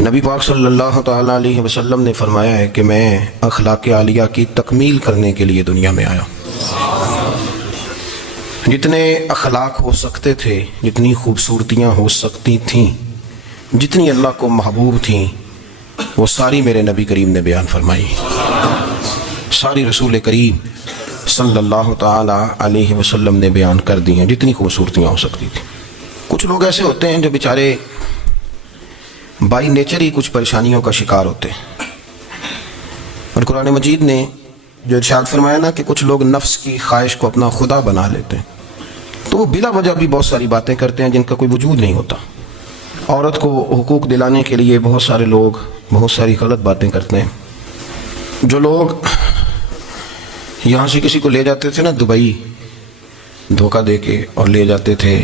نبی پاک صلی اللہ تعالیٰ علیہ وسلم نے فرمایا ہے کہ میں اخلاق عالیہ کی تکمیل کرنے کے لیے دنیا میں آیا. جتنے اخلاق ہو سکتے تھے، جتنی خوبصورتیاں ہو سکتی تھیں، جتنی اللہ کو محبوب تھیں، وہ ساری میرے نبی کریم نے بیان فرمائی. ساری رسول کریم صلی اللہ تعالیٰ علیہ وسلم نے بیان کر دی ہیں جتنی خوبصورتیاں ہو سکتی تھیں. کچھ لوگ ایسے ہوتے ہیں جو بیچارے بائی نیچر ہی کچھ پریشانیوں کا شکار ہوتے ہیں، اور قرآن مجید نے جو ارشاد فرمایا نا کہ کچھ لوگ نفس کی خواہش کو اپنا خدا بنا لیتے ہیں، تو وہ بلا وجہ بھی بہت ساری باتیں کرتے ہیں جن کا کوئی وجود نہیں ہوتا. عورت کو حقوق دلانے کے لیے بہت سارے لوگ بہت ساری غلط باتیں کرتے ہیں. جو لوگ یہاں سے کسی کو لے جاتے تھے نا دبئی دھوکہ دے کے، اور لے جاتے تھے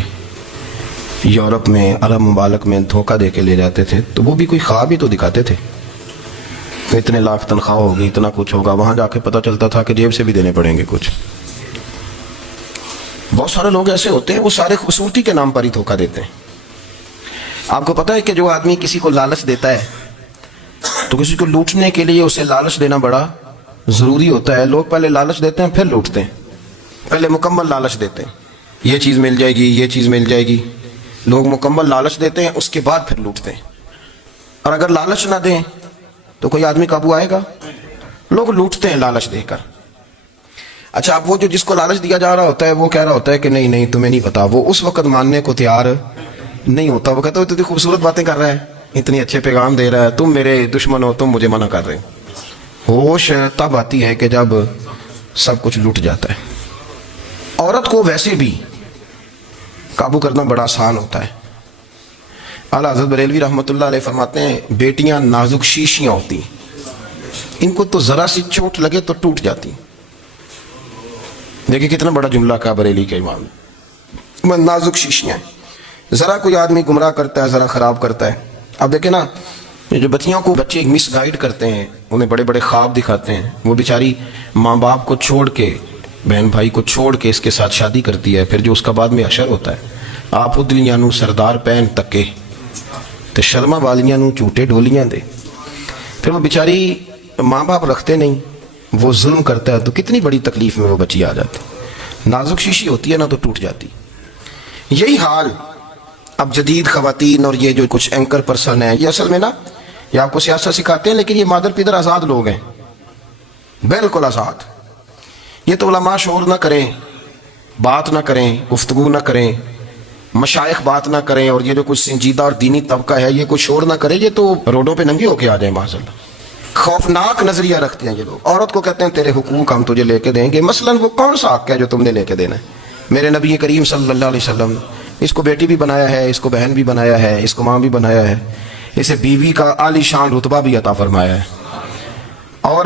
یورپ میں، عرب ممالک میں دھوکہ دے کے لے جاتے تھے، تو وہ بھی کوئی خواب ہی تو دکھاتے تھے کہ اتنے لاکھ تنخواہ ہوگی، اتنا کچھ ہوگا. وہاں جا کے پتہ چلتا تھا کہ جیب سے بھی دینے پڑیں گے کچھ. بہت سارے لوگ ایسے ہوتے ہیں وہ سارے خوبصورتی کے نام پر ہی دھوکہ دیتے ہیں. آپ کو پتہ ہے کہ جو آدمی کسی کو لالچ دیتا ہے تو کسی کو لوٹنے کے لیے اسے لالچ دینا بڑا ضروری ہوتا ہے. لوگ پہلے لالچ دیتے ہیں پھر لوٹتے ہیں. پہلے مکمل لالچ دیتے ہیں، یہ چیز مل جائے گی، یہ چیز مل جائے گی. لوگ مکمل لالچ دیتے ہیں، اس کے بعد پھر لوٹتے ہیں. اور اگر لالچ نہ دیں تو کوئی آدمی قابو آئے گا؟ لوگ لوٹتے ہیں لالچ دے کر. اچھا، اب وہ جو جس کو لالچ دیا جا رہا ہوتا ہے وہ کہہ رہا ہوتا ہے کہ نہیں تمہیں نہیں پتا، وہ اس وقت ماننے کو تیار نہیں ہوتا. وہ کہتا ہے اتنی خوبصورت باتیں کر رہا ہے، اتنی اچھے پیغام دے رہا ہے، تم میرے دشمن ہو، تم مجھے منع کر رہے ہو. ہوش تب آتی ہے کہ جب سب کچھ لوٹ جاتا ہے. عورت کو ویسے بھی قابو کرنا بڑا آسان ہوتا ہے. اعلیٰ حضرت بریلوی رحمۃ اللہ علیہ فرماتے ہیں بیٹیاں نازک شیشیاں ہوتی ہیں، ان کو تو ذرا سی چوٹ لگے تو ٹوٹ جاتی. دیکھیں کتنا بڑا جملہ کہا بریلی کے امام نے، نازک شیشیاں. ذرا کوئی آدمی گمراہ کرتا ہے، ذرا خراب کرتا ہے. اب دیکھیں نا، جو بچیوں کو بچے مس گائیڈ کرتے ہیں، انہیں بڑے بڑے خواب دکھاتے ہیں، وہ بیچاری ماں باپ کو چھوڑ کے، بہن بھائی کو چھوڑ کے اس کے ساتھ شادی کرتی ہے. پھر جو اس کا بعد میں حشر ہوتا ہے، آپ ادلیاں نو سردار پہن تکے تے شرما والیاں نو جھوٹے ڈولیاں دے. پھر وہ بیچاری ماں باپ رکھتے نہیں، وہ ظلم کرتا ہے، تو کتنی بڑی تکلیف میں وہ بچی آ جاتی. نازک شیشی ہوتی ہے نا تو ٹوٹ جاتی. یہی حال اب جدید خواتین اور یہ جو کچھ اینکر پرسن ہیں، یہ اصل میں نا یہ آپ کو سیاست سکھاتے ہیں، لیکن یہ مادر پیدر آزاد لوگ ہیں، بالکل آزاد. یہ تو علماء شور نہ کریں، بات نہ کریں، گفتگو نہ کریں، مشائخ بات نہ کریں، اور یہ جو کچھ سنجیدہ اور دینی طبقہ ہے یہ کوئی شور نہ کرے، یہ تو روڈوں پہ ننگے ہو کے آ جائیں معاذ اللہ. خوفناک نظریہ رکھتے ہیں یہ لوگ. عورت کو کہتے ہیں تیرے حقوق ہم تجھے لے کے دیں گے. مثلاً وہ کون سا حق ہے جو تم نے لے کے دینا ہے؟ میرے نبی کریم صلی اللہ علیہ وسلم اس کو بیٹی بھی بنایا ہے، اس کو بہن بھی بنایا ہے، اس کو ماں بھی بنایا ہے، اسے بیوی کا عالی شان رتبہ بھی عطا فرمایا ہے. اور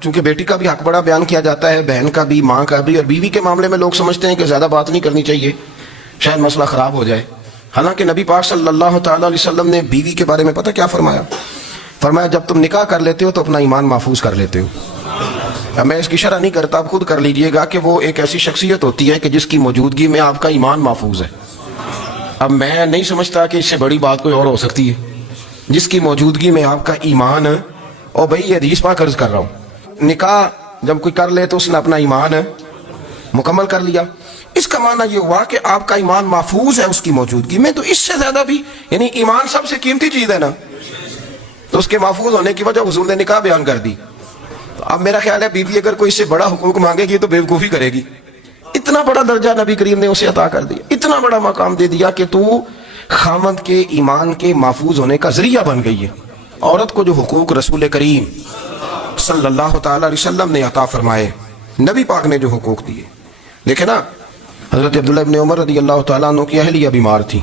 چونکہ بیٹی کا بھی حق بڑا بیان کیا جاتا ہے، بہن کا بھی، ماں کا بھی. اور بیوی کے معاملے میں لوگ سمجھتے ہیں کہ زیادہ بات نہیں کرنی چاہیے، شاید مسئلہ خراب ہو جائے. حالانکہ نبی پاک صلی اللہ تعالیٰ علیہ وسلم نے بیوی کے بارے میں پتہ کیا فرمایا؟ فرمایا جب تم نکاح کر لیتے ہو تو اپنا ایمان محفوظ کر لیتے ہو. اب میں اس کی شرح نہیں کرتا، آپ خود کر لیجئے گا کہ وہ ایک ایسی شخصیت ہوتی ہے کہ جس کی موجودگی میں آپ کا ایمان محفوظ ہے. اب میں نہیں سمجھتا کہ اس سے بڑی بات کوئی اور ہو سکتی ہے، جس کی موجودگی میں آپ کا ایمان. اور بھائی یہ حدیث پاک عرض کر رہا ہوں، نکاح جب کوئی کر لے تو اس نے اپنا ایمان مکمل کر لیا. اس کا معنی یہ ہوا کہ آپ کا ایمان محفوظ ہے اس کی موجودگی میں. تو اس سے زیادہ بھی، یعنی ایمان سب سے قیمتی چیز ہے نا، تو اس کے محفوظ ہونے کی وجہ حضور نے نکاح بیان کر دی. تو اب میرا خیال ہے بیوی اگر کوئی اس سے بڑا حقوق مانگے گی تو بیوقوفی کرے گی. اتنا بڑا درجہ نبی کریم نے اسے عطا کر دیا، اتنا بڑا مقام دے دیا کہ تو خاوند کے ایمان کے محفوظ ہونے کا ذریعہ بن گئی ہے. عورت کو جو حقوق رسول کریم صلی اللہ تعالیٰ علیہ وسلم نے عطا فرمائے، نبی پاک نے جو حقوق دیے. دیکھیں نا، حضرت عبداللہ ابن عمر رضی اللہ تعالیٰ عنہ کی اہلیہ بیمار تھی،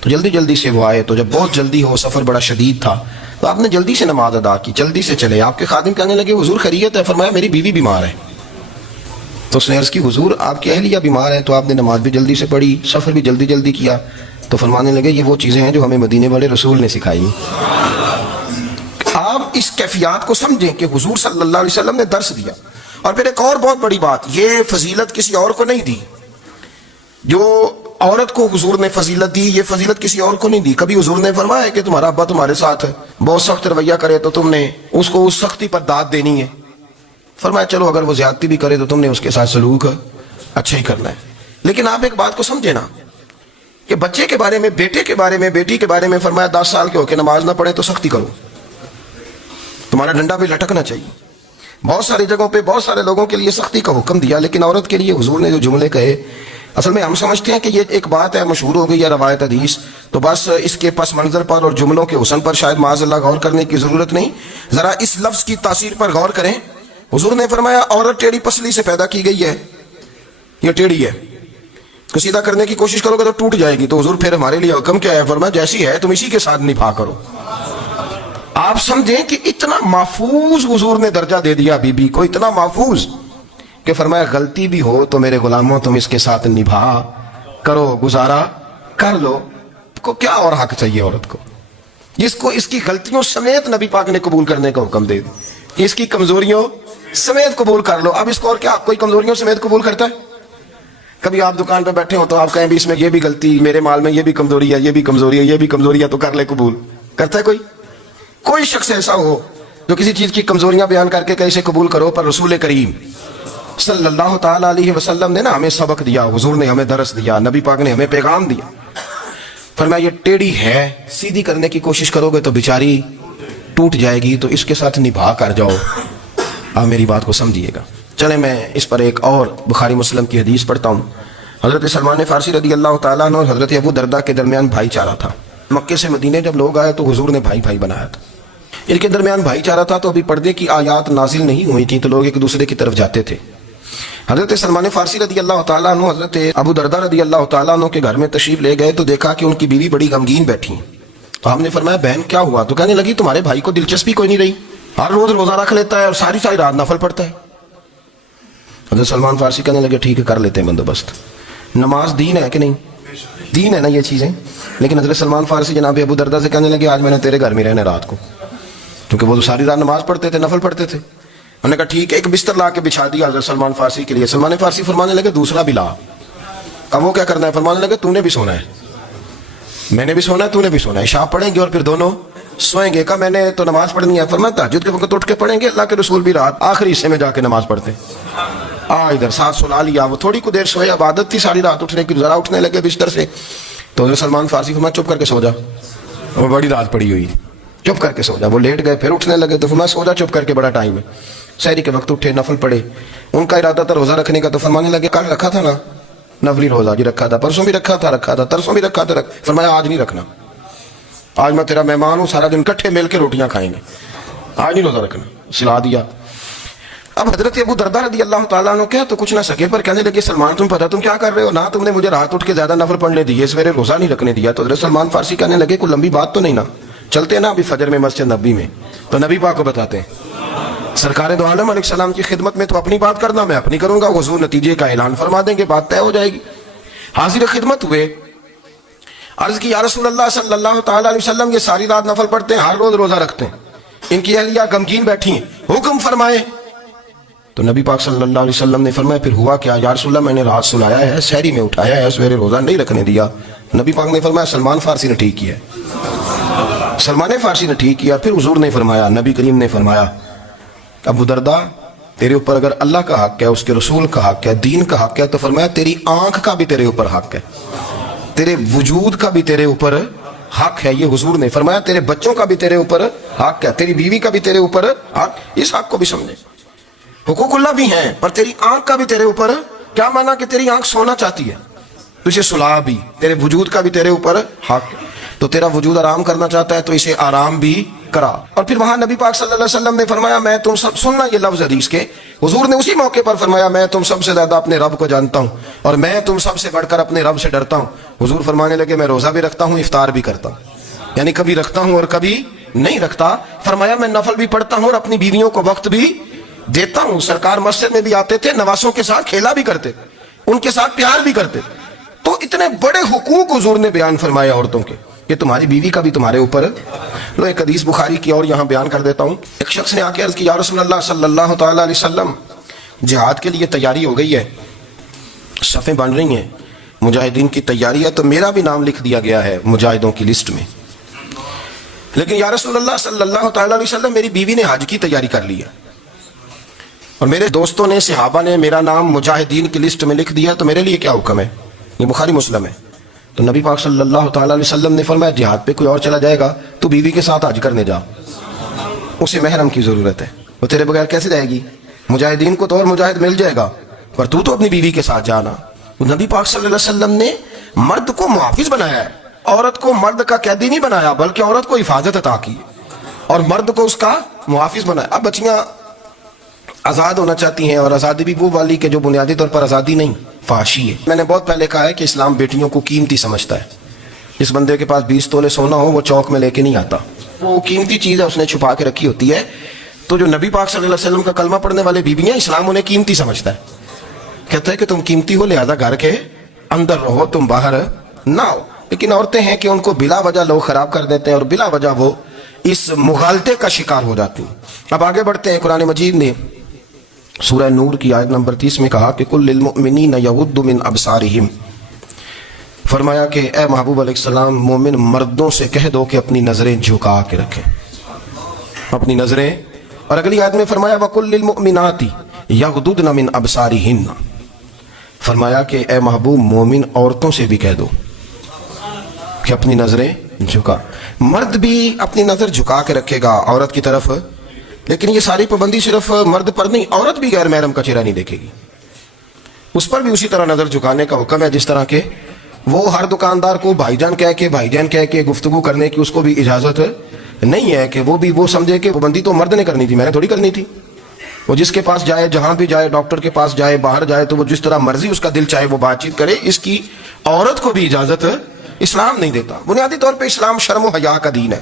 تو جلدی سے وہ آئے. تو جب بہت جلدی ہو، سفر بڑا شدید تھا، تو آپ نے جلدی سے نماز ادا کی، جلدی سے چلے. آپ کے خادم کہنے لگے حضور خیریت ہے؟ فرمایا میری بیوی بیمار ہے. تو اس نے عرض کی حضور آپ کی اہلیہ بیمار ہے. تو آپ نے نماز بھی جلدی سے پڑھی، سفر بھی جلدی کیا. تو فرمانے لگے یہ وہ چیزیں ہیں جو ہمیں مدینے والے رسول نے سکھائی. آپ اس کیفیات کو سمجھیں کہ حضور صلی اللہ علیہ وسلم نے درس دیا. اور پھر ایک اور بہت بڑی بات، یہ فضیلت کسی اور کو نہیں دی. جو عورت کو حضور نے فضیلت دی، یہ فضیلت کسی اور کو نہیں دی. کبھی حضور نے فرمایا کہ تمہارا ابا تمہارے ساتھ بہت سخت رویہ کرے تو تم نے اس کو اس سختی پر داد دینی ہے. فرمایا چلو اگر وہ زیادتی بھی کرے تو تم نے اس کے ساتھ سلوک اچھا ہی کرنا ہے. لیکن آپ ایک بات کو سمجھے نا کہ بچے کے بارے میں، بیٹے کے بارے میں، بیٹی کے بارے میں فرمایا 10 سال کے ہو کے نماز نہ پڑھے تو سختی کرو، تمہارا ڈنڈا بھی لٹکنا چاہیے. بہت ساری جگہوں پہ بہت سارے لوگوں کے لیے سختی کا حکم دیا، لیکن عورت کے لیے حضور نے جو جملے کہے، اصل میں ہم سمجھتے ہیں کہ یہ ایک بات ہے، مشہور ہو گئی ہے روایت حدیث، تو بس اس کے پس منظر پر اور جملوں کے حسن پر شاید معاذ اللہ غور کرنے کی ضرورت نہیں. ذرا اس لفظ کی تاثیر پر غور کریں. حضور نے فرمایا عورت ٹیڑھی پسلی سے پیدا کی گئی ہے، یہ ٹیڑھی ہے، کو سیدھا کرنے کی کوشش کرو گے تو ٹوٹ جائے گی. تو حضور پھر ہمارے لیے حکم کیا ہے؟ فرمایا جیسی ہے تم اسی کے ساتھ نبھا کرو. آپ سمجھیں کہ اتنا محفوظ حضور نے درجہ دے دیا بی بی کو، اتنا محفوظ کہ فرمایا غلطی بھی ہو تو میرے غلاموں تم اس کے ساتھ نبھا کرو، گزارا کر لو. کو کیا اور حق چاہیے عورت کو؟ جس کو اس کی غلطیوں سمیت نبی پاک نے قبول کرنے کا حکم دے دی کہ اس کی کمزوریوں سمیت قبول کر لو. اب اس کو اور کیا کوئی کمزوریوں سمیت قبول کرتا ہے؟ کبھی آپ دکان پہ بیٹھے ہو تو آپ کہیں بھی اس میں یہ بھی غلطی، میرے مال میں یہ بھی کمزوری ہے، یہ بھی کمزوری ہے، یہ بھی کمزوری ہے، تو کر لے قبول. کرتا ہے کوئی؟ کوئی شخص ایسا ہو جو کسی چیز کی کمزوریاں بیان کر کے اسے قبول کرو؟ پر رسول کریم صلی اللہ تعالی علیہ وسلم نے نا ہمیں سبق دیا، حضور نے ہمیں درس دیا، نبی پاک نے ہمیں پیغام دیا. فرمایا یہ ٹیڑھی ہے، سیدھی کرنے کی کوشش کرو گے تو بیچاری ٹوٹ جائے گی، تو اس کے ساتھ نبھا کر جاؤ. آپ میری بات کو سمجھیے گا. چلیں میں اس پر ایک اور بخاری مسلم کی حدیث پڑھتا ہوں. حضرت سلمان فارسی رضی اللہ تعالیٰ عنہ اور حضرت ابو دردہ کے درمیان بھائی چارہ تھا. مکے سے مدینے جب لوگ آئے تو حضور نے بھائی بھائی بنایا تھا. ان کے درمیان بھائی چارہ تھا تو ابھی پردے کی آیات نازل نہیں ہوئی تھیں، تو لوگ ایک دوسرے کی طرف جاتے تھے. حضرت سلمان فارسی رضی اللہ تعالیٰ عنہ حضرت ابو دردہ رضی اللہ تعالیٰ عنہ کے گھر میں تشریف لے گئے تو دیکھا کہ ان کی بیوی بڑی غمگین بیٹھی ہیں. تو ہم نے فرمایا بہن کیا ہوا؟ تو کہنے لگی تمہارے بھائی کو دلچسپی کوئی نہیں رہی، ہر روز روزہ رکھ لیتا ہے اور ساری ساری رات نفل پڑھتا ہے. حضرت سلمان فارسی کہنے لگے ٹھیک ہے کر لیتے ہیں بندوبست. نماز دین ہے کہ نہیں؟ دین ہے نا یہ چیزیں. لیکن حضرت سلمان فارسی جناب ابو دردہ سے کہنے لگے آج میں نے تیرے گھر میں رہنا رات کو، کیونکہ وہ تو ساری رات نماز پڑھتے تھے، نفل پڑھتے تھے. انہوں نے کہا ٹھیک ہے. ایک بستر لا کے بچھا دیا حضرت سلمان فارسی کے لیے. سلمان فارسی فرمانے لگے دوسرا بھی لا. اب وہ کیا کرنا ہے؟ فرمانے لگے تو نے بھی سونا ہے، میں نے بھی سونا ہے، تو نے بھی سونا ہے. عشاء پڑھیں گے اور پھر دونوں سوئیں گے. کہا میں نے تو نماز پڑھنی ہے. فرمایا تہجد کے وقت اٹھ کے پڑھیں گے. اللہ کے رسول بھی رات آخری حصے میں جا کے نماز پڑھتے. ادھر ساتھ سلا لیا. وہ تھوڑی کو دیر سوئے، اب عادت تھی ساری رات اٹھنے کی، ذرا اٹھنے لگے بستر سے تو حضرت سلمان فارسی فرمایا چپ کر کے سو جا، وہ بڑی رات پڑی ہوئی، چپ کر کے سو جا. وہ لیٹ گئے، پھر اٹھنے لگے تو فرمایا سو جا چپ کر کے، بڑا ٹائم ہے. سحری کے وقت اٹھے، نفل پڑھے. ان کا ارادہ تھا روزہ رکھنے کا، تو فرمانے لگے کل رکھا تھا نا نفلی روزہ، جی رکھا تھا، پرسوں بھی رکھا تھا، ترسوں بھی رکھا تھا. فرمایا آج نہیں رکھنا، آج میں تیرا مہمان ہوں، سارا دن کٹھے مل کے روٹیاں کھائیں گے، آج نہیں روزہ رکھنا. سلا دیا. اب حضرت ابو دردہ رضی اللہ تعالیٰ عنہ کیا تو کچھ نہ سکے، پر کہنے لگے سلمان تم پتہ تم کیا کر رہے ہو؟ نہ تم نے مجھے رات اٹھ کے زیادہ نفل پڑھنے دیے، سویرے روزہ نہیں رکھنے دیا. تو حضرت سلمان فارسی کہنے لگے کوئی لمبی بات تو نہیں نا، چلتے ہیں نا ابھی فجر میں مسجد نبی میں، تو نبی پاک کو بتاتے ہیں. سرکار دو عالم علیہ السلام کی خدمت میں تو اپنی بات کرنا، میں اپنی کروں گا. حضور نتیجے کا اعلان فرما دیں گے، بات طے ہو جائے گی. حاضر خدمت ہوئے، عرض کی یا رسول اللہ صلی اللہ تعالیٰ علیہ وسلم یہ ساری رات نفل پڑھتے ہیں، ہر روز روزہ رکھتے ہیں، ان کی اہلیہ غمگین بیٹھی ہیں، حکم فرمائے. تو نبی پاک صلی اللہ علیہ وسلم نے فرمایا پھر ہوا کیا؟ یا رسول اللہ میں نے رات سلایا ہے، سحری میں اٹھایا ہے، سویرے روزہ نہیں رکھنے دیا. نبی پاک نے فرمایا سلمان فارسی نے ٹھیک کیا، سلمان فارسی نے ٹھیک کیا. پھر حضور نے فرمایا، نبی کریم نے فرمایا ابو دردہ تیرے اوپر اگر اللہ کا حق ہے، اس کے رسول کا حق ہے، دین کا حق ہے، تو فرمایا تیری آنکھ کا بھی تیرے اوپر حق ہے، تیرے وجود کا بھی تیرے اوپر حق ہے. یہ حضور نے فرمایا تیرے بچوں کا بھی تیرے اوپر حق ہے، تیری بیوی کا بھی تیرے اوپر حق. اس حق کو بھی سمجھے. حقوق اللہ بھی ہیں، پر تیری آنکھ کا بھی تیرے اوپر. کیا مانا کہ تیری آنکھ سونا چاہتی ہے تو اسے سلا بھی، تیرے وجود کا بھی تیرے اوپر حق. تو تیرا وجود آرام کرنا چاہتا ہے تو اسے آرام بھی کرا. اور پھر وہاں نبی پاک صلی اللہ علیہ وسلم نے فرمایا میں تم سب سننا یہ لفظ حدیث کے، حضور نے اسی موقع پر فرمایا میں تم سب سے زیادہ اپنے رب کو جانتا ہوں اور میں تم سب سے بڑھ کر اپنے رب سے ڈرتا ہوں. حضور فرمانے لگے میں روزہ بھی رکھتا ہوں، افطار بھی کرتا ہوں، یعنی کبھی رکھتا ہوں اور کبھی نہیں رکھتا. فرمایا میں نفل بھی پڑھتا ہوں اور اپنی بیویوں کو وقت بھی دیتا ہوں. سرکار مسجد میں بھی آتے تھے، نواسوں کے ساتھ کھیلا بھی کرتے، ان کے ساتھ پیار بھی کرتے. تو اتنے بڑے حقوق حضور نے بیان فرمایا عورتوں کے کہ تمہاری بیوی کا بھی تمہارے اوپر. لو ایک حدیث بخاری کی اور یہاں بیان کر دیتا ہوں. ایک شخص نے آ کے عرض کی یا رسول اللہ صلی اللہ تعالی علیہ وسلم جہاد کے لیے تیاری ہو گئی ہے، صفیں بن رہی ہیں، مجاہدین کی تیاری ہے، تو میرا بھی نام لکھ دیا گیا ہے مجاہدوں کی لسٹ میں. لیکن یا رسول اللہ صلی اللہ تعالیٰ علیہ وسلم میری بیوی نے حج کی تیاری کر لی ہے اور میرے دوستوں نے صحابہ نے میرا نام مجاہدین کی لسٹ میں لکھ دیا، تو میرے لیے کیا حکم ہے؟ یہ بخاری مسلم ہے. تو نبی پاک صلی اللہ تعالیٰ علیہ وسلم نے فرمایا جہاد پہ کوئی اور چلا جائے گا تو بیوی کے ساتھ حج کرنے جا، اسے محرم کی ضرورت ہے، وہ تیرے بغیر کیسے جائے گی؟ مجاہدین کو تو اور مجاہد مل جائے گا پر تو اپنی بیوی کے ساتھ جانا. نبی پاک صلی اللہ علیہ وسلم نے مرد کو محافظ بنایا ہے، عورت کو مرد کا قیدی نہیں بنایا بلکہ عورت کو حفاظت عطا کی اور مرد کو اس کا محافظ بنایا. اب بچیاں آزاد ہونا چاہتی ہیں اور آزادی بھی وہ والی کہ جو بنیادی طور پر آزادی نہیں، فحاشی ہے. میں نے بہت پہلے کہا ہے کہ اسلام بیٹیوں کو قیمتی سمجھتا ہے. جس بندے کے پاس 20 تولے سونا ہو وہ چوک میں لے کے نہیں آتا، وہ قیمتی چیز ہے، اس نے چھپا کے رکھی ہوتی ہے. تو جو نبی پاک صلی اللہ علیہ وسلم کا کلمہ پڑھنے والے بیویاں، اسلام انہیں قیمتی سمجھتا ہے، کہتا ہے کہ تم قیمتی ہو لہذا گھر کے اندر رہو، تم باہر نہ ہو. لیکن عورتیں ہیں کہ ان کو بلا وجہ لوگ خراب کر دیتے ہیں اور بلا وجہ وہ اس مغالطے کا شکار ہو جاتی ہیں. اب آگے بڑھتے ہیں. قرآن مجید نے سورہ نور کی آیت نمبر 30 میں کہا کہ کل للمؤمنین یغضوا من ابصارہم، فرمایا کہ اے محبوب علیہ السلام مومن مردوں سے کہہ دو کہ اپنی نظریں جھکا کے رکھیں، اپنی نظریں. اور اگلی آیت میں فرمایا وَقُلْ لِلْمُؤْمِنَاتِ يَغْضُضْنَ مِنْ أَبْصَارِهِنَّ، فرمایا کہ اے محبوب مومن عورتوں سے بھی کہہ دو کہ اپنی نظریں جھکا. مرد بھی اپنی نظر جھکا کے رکھے گا عورت کی طرف، لیکن یہ ساری پابندی صرف مرد پر نہیں، عورت بھی غیر محرم کا چہرہ نہیں دیکھے گی، اس پر بھی اسی طرح نظر جھکانے کا حکم ہے. جس طرح کہ وہ ہر دکاندار کو بھائی جان کہہ کے گفتگو کرنے کی اس کو بھی اجازت نہیں ہے کہ وہ سمجھے کہ پابندی تو مرد نے کرنی تھی، میں نے تھوڑی کرنی تھی. وہ جس کے پاس جائے، جہاں بھی جائے، ڈاکٹر کے پاس جائے، باہر جائے، تو وہ جس طرح مرضی اس کا دل چاہے وہ بات چیت کرے، اس کی عورت کو بھی اجازت اسلام نہیں دیتا. بنیادی طور پہ اسلام شرم و حیا کا دین ہے،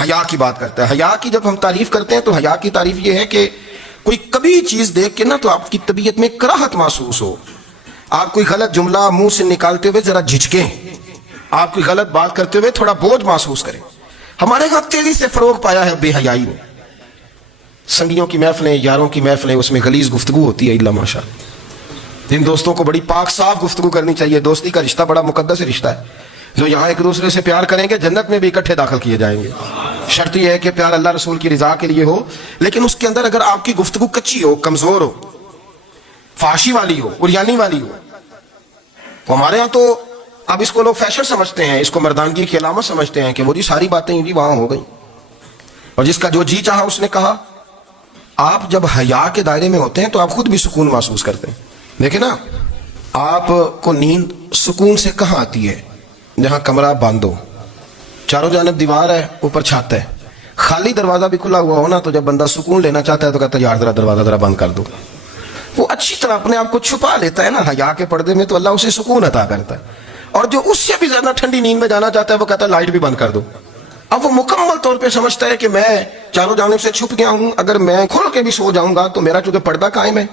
حیا کی بات کرتا ہے. حیا کی جب ہم تعریف کرتے ہیں تو حیا کی تعریف یہ ہے کہ کوئی کبھی چیز دیکھ کے نا تو آپ کی طبیعت میں کراہت محسوس ہو، آپ کوئی غلط جملہ منہ سے نکالتے ہوئے ذرا جھجکیں، آپ کوئی غلط بات کرتے ہوئے تھوڑا بوجھ محسوس کریں. ہمارے ہاں تیزی سے فروغ پایا ہے بے حیائی میں. سنگیوں کی محفلیں، یاروں کی محفلیں، اس میں غلیظ گفتگو ہوتی ہے. الا ماشاء اللہ جن دوستوں کو بڑی پاک صاف گفتگو کرنی چاہیے. دوستی کا رشتہ بڑا مقدس رشتہ ہے. جو یہاں ایک دوسرے سے پیار کریں گے جنت میں بھی اکٹھے داخل کیے جائیں گے. شرط یہ ہے کہ پیار اللہ رسول کی رضا کے لیے ہو، لیکن اس کے اندر اگر آپ کی گفتگو کچی ہو، کمزور ہو، فحاشی والی ہو، عریانی والی ہو. ہمارے ہاں تو اب اس کو لوگ فیشن سمجھتے ہیں، اس کو مردانگی کی علامت سمجھتے ہیں کہ وہ جی ساری باتیں بھی وہاں ہو گئیں اور جس کا جو جی چاہا اس نے کہا. آپ جب حیا کے دائرے میں ہوتے ہیں تو آپ خود بھی سکون محسوس کرتے ہیں. دیکھیں نا، آپ کو نیند سکون سے کہاں آتی ہے؟ جہاں کمرہ بند ہو، چاروں جانب دیوار ہے، اوپر چھت ہے، خالی دروازہ بھی کھلا ہوا ہو نا، تو جب بندہ سکون لینا چاہتا ہے تو کہتا ہے یار ذرا دروازہ ذرا بند کر دو. وہ اچھی طرح اپنے آپ کو چھپا لیتا ہے نا حیا کے پردے میں، تو اللہ اسے سکون عطا کرتا ہے. اور جو اس سے بھی زیادہ ٹھنڈی نیند میں جانا چاہتا ہے وہ کہتا ہے لائٹ بھی بند کر دو. اب وہ مکمل طور پہ سمجھتا ہے کہ میں چاروں جانب سے چھپ گیا ہوں، اگر میں کھل کے بھی سو جاؤں گا تو میرا چونکہ پردہ قائم ہے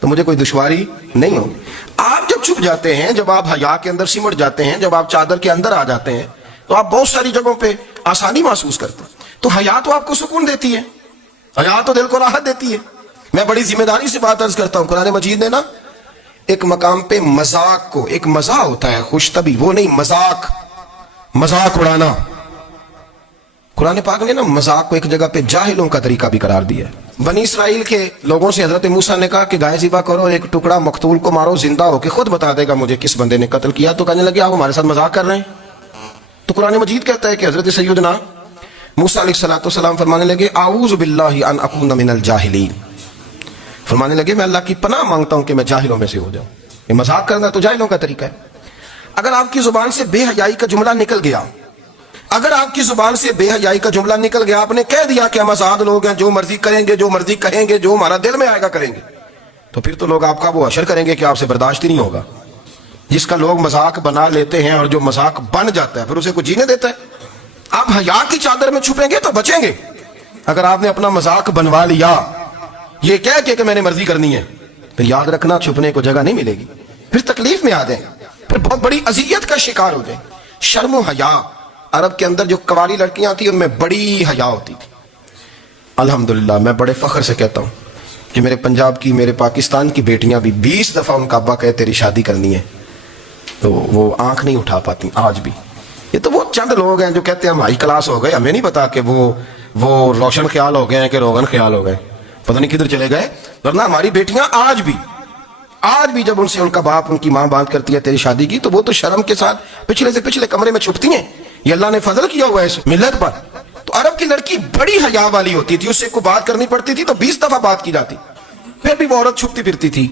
تو مجھے کوئی دشواری نہیں ہوگی. آپ جب چھپ جاتے ہیں، جب آپ حیا کے اندر سمٹ جاتے ہیں، جب آپ چادر کے اندر آ جاتے ہیں تو آپ بہت ساری جگہوں پہ آسانی محسوس کرتے ہیں. تو حیا تو آپ کو سکون دیتی ہے، حیا تو دل کو راحت دیتی ہے. میں بڑی ذمہ داری سے بات عرض کرتا ہوں. قرآن مجید نے نا ایک مقام پہ مذاق کو، ایک مزاح ہوتا ہے خوش طبی، وہ نہیں مذاق اڑانا. قرآن پاک نے نا مذاق کو ایک جگہ پہ جاہلوں کا طریقہ بھی قرار دیا ہے. بنی اسرائیل کے لوگوں سے حضرت موسیٰ نے کہا کہ گائے ذبح کرو، ایک ٹکڑا مقتول کو مارو، زندہ ہو کے خود بتا دے گا مجھے کس بندے نے قتل کیا. تو کہنے لگے آپ ہمارے ساتھ مذاق کر رہے ہیں. تو قرآن مجید کہتا ہے کہ حضرت سیدنا موسیٰ علیہ السلام فرمانے لگے اعوذ باللہ ان اکون من الجاہلین، فرمانے لگے میں اللہ کی پناہ مانگتا ہوں کہ میں جاہلوں میں سے ہو جاؤں. یہ مذاق کرنا تو جاہلوں کا طریقہ ہے. اگر آپ کی زبان سے بے حیائی کا جملہ نکل گیا، اگر آپ کی زبان سے بے حیائی کا جملہ نکل گیا، آپ نے کہہ دیا کہ ہم آزاد لوگ ہیں، جو مرضی کریں گے، جو مرضی کہیں گے، جو ہمارا دل میں آئے گا کریں گے، تو پھر تو لوگ آپ کا وہ حشر کریں گے کہ آپ سے برداشت ہی نہیں ہوگا. جس کا لوگ مذاق بنا لیتے ہیں اور جو مذاق بن جاتا ہے پھر اسے کوئی جینے دیتا ہے. آپ حیا کی چادر میں چھپیں گے تو بچیں گے. اگر آپ نے اپنا مذاق بنوا لیا یہ کہہ کہ میں نے مرضی کرنی ہے، پھر یاد رکھنا چھپنے کو جگہ نہیں ملے گی، پھر تکلیف میں آ جائیں، پھر بہت بڑی اذیت کا شکار ہو جائیں. شرم و حیا، عرب کے اندر جو کنواری لڑکیاں تھیں ان میں بڑی حیا ہوتی تھی. الحمدللہ میں بڑے فخر سے کہتا ہوں کہ میرے پنجاب کی، میرے پاکستان کی بیٹیاں بھی 20 دفعہ ان کا ابا کہے تیری شادی کرنی ہے تو وہ آنکھ نہیں اٹھا پاتی آج بھی. یہ تو وہ چند لوگ ہیں جو کہتے ہیں ہم ہائی کلاس ہو گئے, ہمیں نہیں پتا کہ وہ روشن خیال ہو گئے ہیں کہ روغن خیال ہو گئے, پتہ نہیں کدھر چلے گئے. ورنہ ہماری بیٹیاں آج بھی جب ان سے ان کا باپ ان کی ماں بات کرتی ہے تیری شادی کی, تو وہ تو شرم کے ساتھ پچھلے سے پچھلے کمرے میں چھپتی ہیں. یہ اللہ نے فضل کیا ہوا ہے اس ملت پر. تو عرب کی لڑکی بڑی حیا والی ہوتی تھی, اس سے کوئی بات کرنی پڑتی تھی تو 20 دفعہ بات کی جاتی, پھر بھی وہ عورت چھپتی پھرتی تھی.